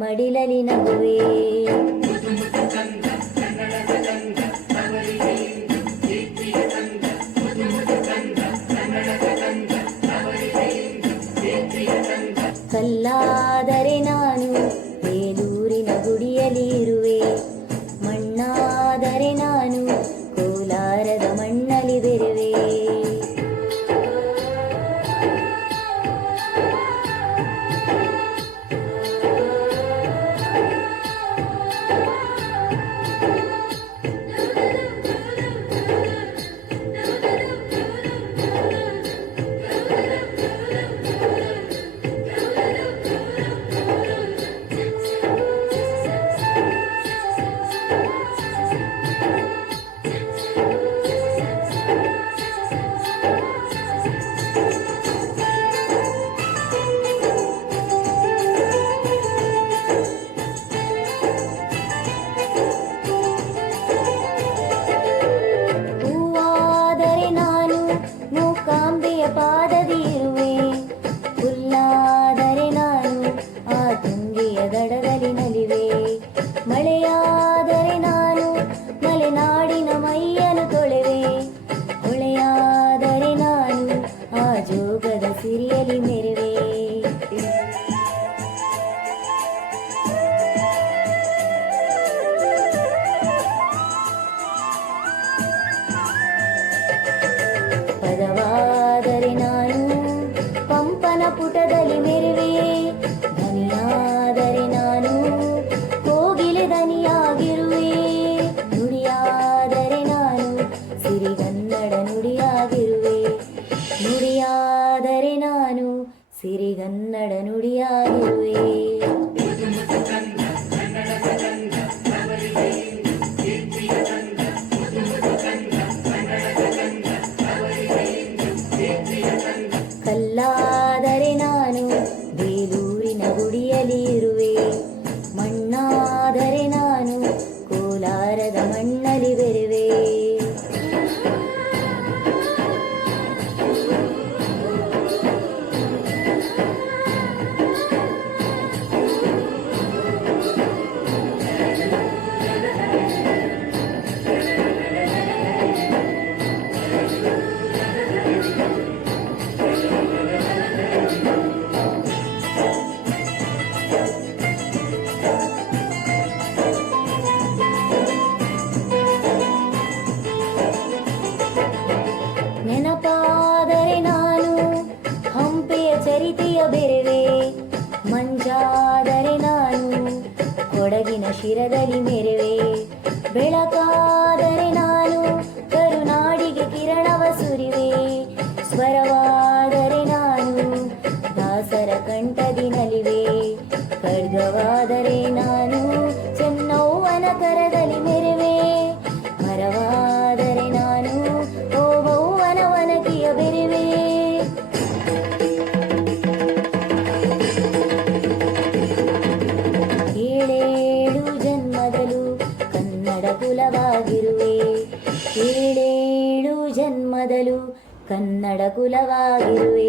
ಮಡಿಲಲಿ ನಗುವೆ ಕಲ್ಲಾದರೆ ನಾನು ಬೇಲೂರಿನ ಗುಡಿಯಲ್ಲಿ சில்லலி நெறி ಸಿರಿಗನ್ನಡ ನುಡಿಯಾಗಿರುವೆ ಚರಿತೆಯ ಬೆರೆವೆ ಮಂಜಾದರೆ ನಾನು ಕೊಡಗಿನ ಶಿರದಲ್ಲಿ ಮೆರೆವೆ ಬೆಳಕಾದರೆ ನಾನು ಕರುನಾಡಿಗೆ ಕಿರಣವ ಸುರಿವೆ ಸ್ವರವಾದರೆ ನಾನು ದಾಸರ ಕಂಠದಿ ನಲಿವೆ. ಖಡ್ಗವಾದರೆ ನಾನು ಚೆನ್ನೌವನ ಕರದಲ್ಲಿ ಏಳು ಜನ್ಮದಲು ಕನ್ನಡ ಕುಲವಾಗಿರುವೆ